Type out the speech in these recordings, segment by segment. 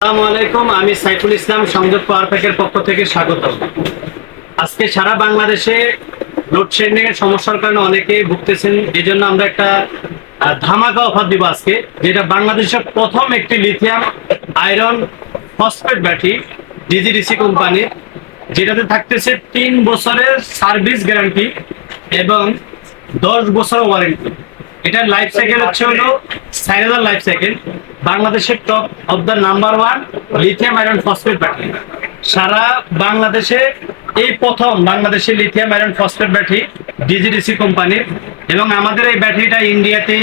আসসালামু আলাইকুম, আমি সাইফুল ইসলাম সংযোগ পাওয়ার পক্ষ থেকে স্বাগত আজকে সারা বাংলাদেশে লোডশেডিং এর সমস্যার কারণে অনেকে ভুগতেছেন এই জন্য আমরা একটা ধামাকা অফার দিব আজকে, যেটা বাংলাদেশের প্রথম একটি lithium iron phosphate battery, DGDC কোম্পানির, যেটাতে থাকতেছে তিন বছরের সার্ভিস গ্যারান্টি এবং দশ বছর ওয়ারেন্টি। এটার লাইফ সাইকেল হচ্ছে হলো সাইরাদার লাইফ সাইকেল। বাংলাদেশের top of the number one lithium iron phosphate battery সারা বাংলাদেশে এই প্রথম বাংলাদেশে lithium iron phosphate battery DGDC কোম্পানির এবং আমাদের এই ব্যাটারিটা ইন্ডিয়াতে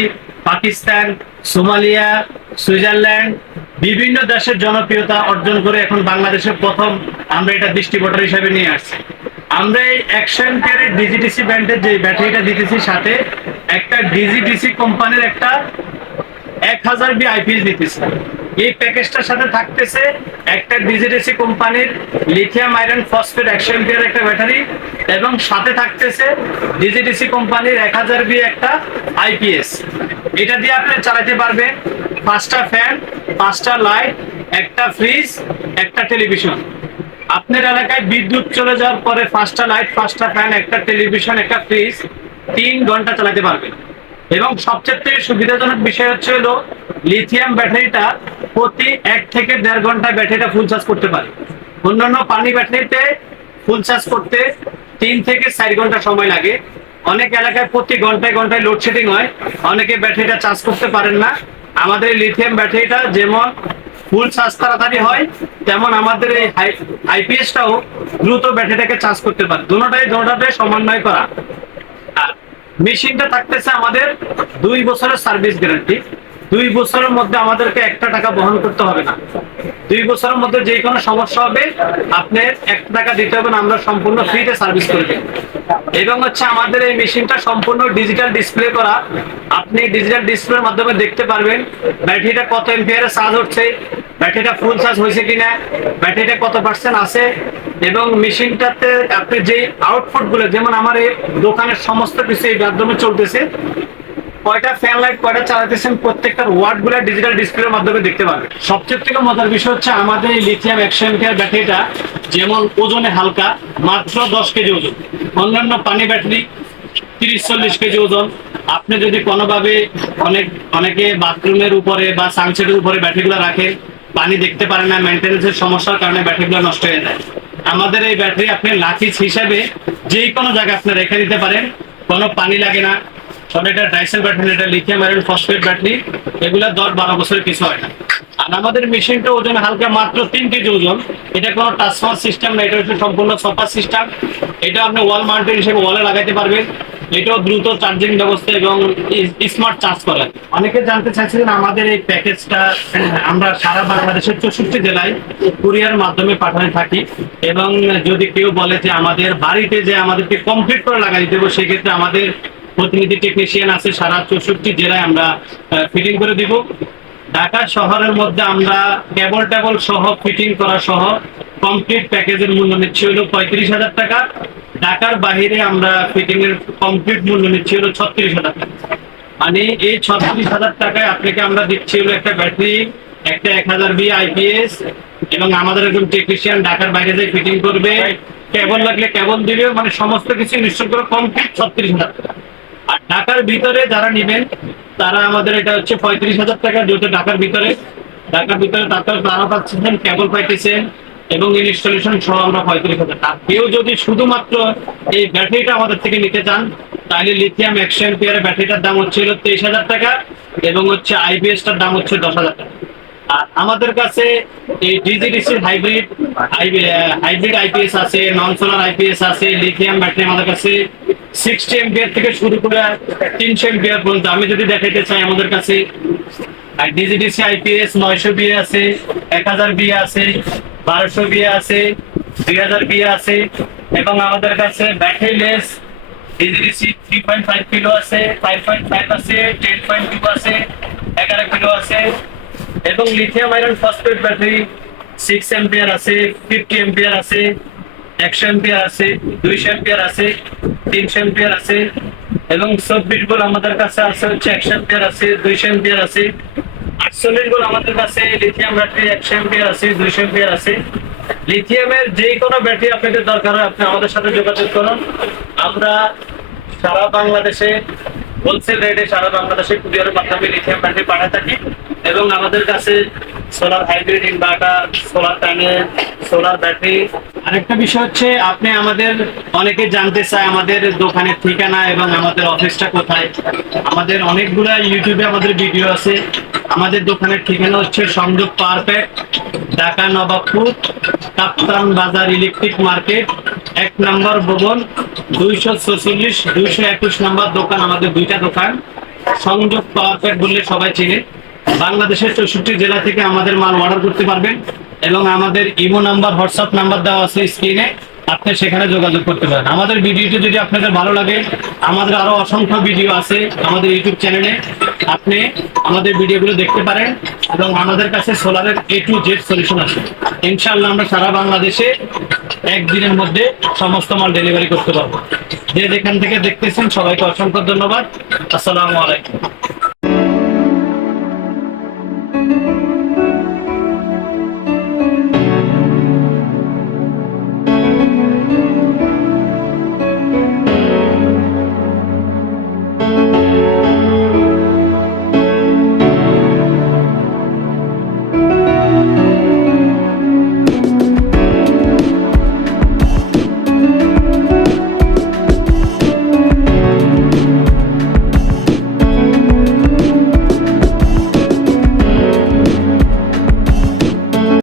পাকিস্তান সোমালিয়া সুইজারল্যান্ড বিভিন্ন দেশের জনপ্রিয়তা অর্জন করে এখন বাংলাদেশের প্রথম আমরা এটা ডিস্ট্রিবিউটর হিসেবে নিয়ে আসছি। আমরা এই অ্যাকশন কেয়ারের ডিজিডিসি ব্র্যান্ডের যে ব্যাটারিটা দিতেছি সাথে একটা ডিজিডিসি কোম্পানির একটা এক হাজার বি আইপিএস দিতেছি। এই প্যাকেজটার সাথে থাকতেছে একটা ডিজিডিসি কোম্পানির lithium iron phosphate action care একটা ব্যাটারি এবং সাথে থাকতেছে ডিজিডিসি কোম্পানির এক হাজার বি একটা আইপিএস এটা দিয়ে আপনি চালাতে পারবেন পাঁচটা ফ্যান, পাঁচটা লাইট, একটা ফ্রিজ, একটা টেলিভিশন। আপনার এলাকায় বিদ্যুৎ চলে যাওয়ার পরে পাঁচটা লাইট, পাঁচটা ফ্যান, একটা টেলিভিশন, একটা ফ্রিজ তিন ঘণ্টা চালাতে পারবেন। এবং সবচেয়ে সুবিধাজনক বিষয় হচ্ছে হলো লিথিয়াম ব্যাটারিটা প্রতি এক থেকে দেড় ঘণ্টা ব্যাটারিটা ফুল চার্জ করতে পারে। অন্যান্য পানি ব্যাটারিতে ফুল চার্জ করতে তিন থেকে চার ঘণ্টা সময় লাগে। অনেক এলাকায় প্রতি ঘন্টায় ঘন্টায় লোডশেডিং হয়। অনেকে ব্যাটারিটা চার্জ করতে পারেন না। আমাদের লিথিয়াম ব্যাটারিটা যেমন ফুল চার্জ তাড়াতাড়ি হয়, তেমন আমাদের এই আইপিএসটাও দ্রুত ব্যাটারিটাকে চার্জ করতে পারে। দুটোটাই দুটোটাই সমন্বয় করা। মেশিনটা থাকতেছে আমাদের দুই বছরের সার্ভিস গ্যারান্টি। দুই বছরের মধ্যে আমাদেরকে একটা টাকা বহন করতে হবে না। দুই বছরের মধ্যে যে কোনো সমস্যা হবে, আপনি একটা টাকা দিতে হবে না, আমরা সম্পূর্ণ ফ্রিতে সার্ভিস করে দেব। এবং হচ্ছে আমাদের এই মেশিনটা সম্পূর্ণ ডিজিটাল ডিসপ্লে করা। আপনি ডিজিটাল ডিসপ্লের মাধ্যমে দেখতে পারবেন ব্যাটারিটা কত এমপিয়ারে চার্জ হচ্ছে, ব্যাটারিটা ফুল চার্জ হয়েছে কিনা, ব্যাটারিটা কত পার্সেন্ট আছে এবং মেশিনটাতে আপনি যে আউটপুটগুলো যেমন আমার এই দোকানের সমস্ত কিছু এই মাধ্যমে চলতেছে, কয়টা ফ্যান লাইট কয়টা চালাতেছেন প্রত্যেকটার ওয়ার্ডগুলো ডিজিটাল ডিসপ্লের মাধ্যমে দেখতে পারবেন। সবচেয়ে থেকে মজার বিষয় হচ্ছে আমাদের এই লিথিয়াম অ্যাকশন কেয়ার ব্যাটারিটা যেমন ওজনে হালকা, মাত্র দশ কেজি ওজন। অন্যান্য পানি ব্যাটারি তিরিশ চল্লিশ কেজি ওজন। আপনি যদি কোনোভাবে অনেক অনেকে বাথরুমের উপরে বা সানসেটের উপরে ব্যাটারিগুলো রাখেন পানি দেখতে পারে না মেনটেন্সের সমস্যার কারণে ব্যাটারিগুলো নষ্ট হয়ে যায়। আমাদের এই ব্যাটারি আপনি লাকিজ হিসাবে যে কোনো জায়গায় আপনি রেখে দিতে পারেন। কোনো পানি লাগে না। তবে এটা ডাইসেল ব্যাটারি এটা লিথিয়াম আয়রন ফসফেট ব্যাটারি এগুলা দশ বারো বছরের কিছু হয় না। আর আমাদের মেশিনটা ওজন হালকা মাত্র তিন কেজি ওজন। এটা কোনো ট্রান্সফার সিস্টেম না, এটা হচ্ছে সম্পূর্ণ সফার সিস্টেম এটা আপনি ওয়াল মাউন্টেন হিসেবে ওয়ালে লাগাইতে পারবেন। এটাও দ্রুত চার্জিং ব্যবস্থা এবং স্মার্ট চার্জ করে। অনেকে জানতে চাইছিলেন আমাদের এই প্যাকেজটা আমরা সারা বাংলাদেশের চৌষট্টি জেলায় কুরিয়ার মাধ্যমে পাঠানো থাকি এবং যদি কেউ বলে যে আমাদের বাড়িতে যে আমাদেরকে কমপ্লিট করে লাগাই দেবো, সেক্ষেত্রে আমাদের প্রতিনিধি টেকনিশিয়ান আছে, সারা চৌষট্টি জেলায় আমরা ফিটিং করে দিব। ঢাকা শহরের মধ্যে আমরা কেবল টেবল সহ ফিটিং করা সহ কমপ্লিট প্যাকেজের মূল্য নিচ্ছি হলো পঁয়ত্রিশ হাজার টাকা। ঢাকার বাহিরে আমরা ফিটিং এর কমপ্লিট মূল্য নিচ্ছি হলো ছত্রিশ হাজার টাকা। মানে এই ছত্রিশ হাজার টাকায় আপনাকে আমরা দিচ্ছি হলো একটা ব্যাটারি একটা এক হাজার বি আইপিএস এবং আমাদের একজন টেকনিশিয়ান ঢাকার বাইরে যে ফিটিং করবে কেবল লাগলে কেবল দিবে মানে সমস্ত কিছু ইনস্টল করে কমপ্লিট ছত্রিশ হাজার টাকা। আর ঢাকার ভিতরে যারা নেবেন, তারা আমাদের এটা হচ্ছে পঁয়ত্রিশ হাজার টাকা যেহেতু ঢাকার ভিতরে ঢাকার ভিতরে তারপর তারা পাচ্ছেন কেবল পাইতেছেন। এবং ইনস্টলেশন সহ আমরা পঁয়ত্রিশ হাজার টাকা। কেউ যদি শুধুমাত্র এই ব্যাটারিটা আমাদের থেকে নিতে চান, তাহলে লিথিয়াম একশো এম্পিয়ারের ব্যাটারিটার দাম হচ্ছে হলো তেইশ হাজার টাকা এবং হচ্ছে আইবিএসটার দাম হচ্ছে দশ হাজার টাকা। আর আমাদের কাছে এই ডিজিডিসি হাইব্রিড হাইব্রিড আইপিএস আছে নন সোলার আইপিএস আছে লিথিয়াম ব্যাটারি আমাদের কাছে সিক্সটি এমপিয়ার থেকে শুরু করে তিনশো এমপিয়ার পর্যন্ত। আমি যদি দেখাইতে চাই আমাদের কাছে, আর ডিজিডিসি আইপিএস নয়শো বিয়ে আছে, এক হাজার বিয়ে আছে বারোশো বিয়ে আছে, দুই হাজার বিয়ে আছে, এবং আমাদের কাছে battery less DGDC three point five kilo আছে ফাইভ পয়েন্ট ফাইভ আছে টেন পয়েন্ট টু আছে, এগারো কিলো আছে, এবং lithium iron phosphate battery six ampere আছে ফিফটি এম্পিয়ার আছে, একশো এম্পিয়ার আছে, দুইশো এম্পিয়ার আছে, তিনশো এম্পিয়ার আছে, এবং চব্বিশ বল আমাদের কাছে আছে হচ্ছে একশো এম্পিয়ার আছে, দুইশো এম্পিয়ার আছে একচল্লিশ ভোল্ট আমাদের কাছে লিথিয়াম ব্যাটারি একশো এমপিয়ার আছে দুইশো এমপিয়ার আছে। লিথিয়ামের যে কোনো ব্যাটারি আপনাদের দরকার হয়, আপনি আমাদের সাথে যোগাযোগ করুন। আমরা সারা বাংলাদেশে হোলসেল রেটে সারা বাংলাদেশে কুরিয়ারের মাধ্যমে লিথিয়াম ব্যাটারি পাঠিয়ে থাকি এবং আমাদের কাছে solar hybrid inverter solar panel solar battery আরেকটা বিষয় হচ্ছে, আপনি আমাদের অনেকে জানতে চায় আমাদের দোকানের ঠিকানা এবং আমাদের অফিসটা কোথায়। আমাদের অনেকগুলা ইউটিউবে আমাদের ভিডিও আছে। আমাদের দোকানের ঠিকানা হচ্ছে সংযোগ পারফেক্ট ঢাকা নবাবপুর, কাপ্তান বাজার ইলেকট্রিক মার্কেট, এক নম্বর ভবন, দুইশো ছচল্লিশ, দুইশো একুশ নম্বর দোকান, আমাদের দুইটা দোকান। সংযোগ প্যাক বললে সবাই চিনে। বাংলাদেশের চৌষট্টি জেলা থেকে আমাদের মাল অর্ডার করতে পারবেন এবং আমাদের ইমো নাম্বার, হোয়াটসঅ্যাপ নাম্বার দেওয়া আছে স্ক্রিনে। আপনি সেখানে যোগাযোগ করতে পারেন। আমাদের ভিডিওটি যদি আপনাদের ভালো লাগে, আমাদের আরও অসংখ্য ভিডিও আছে আমাদের ইউটিউব চ্যানেলে। আপনি আমাদের ভিডিওগুলো দেখতে পারেন এবং আমাদের কাছে সোলারের এ টু জেড সলিউশন আছে। ইনশাআল্লাহ আমরা সারা বাংলাদেশে একদিনের মধ্যে সমস্ত মাল ডেলিভারি করতে পারব। যে যেখান থেকে দেখতেছেন সবাইকে অসংখ্য ধন্যবাদ। আসসালামু আলাইকুম।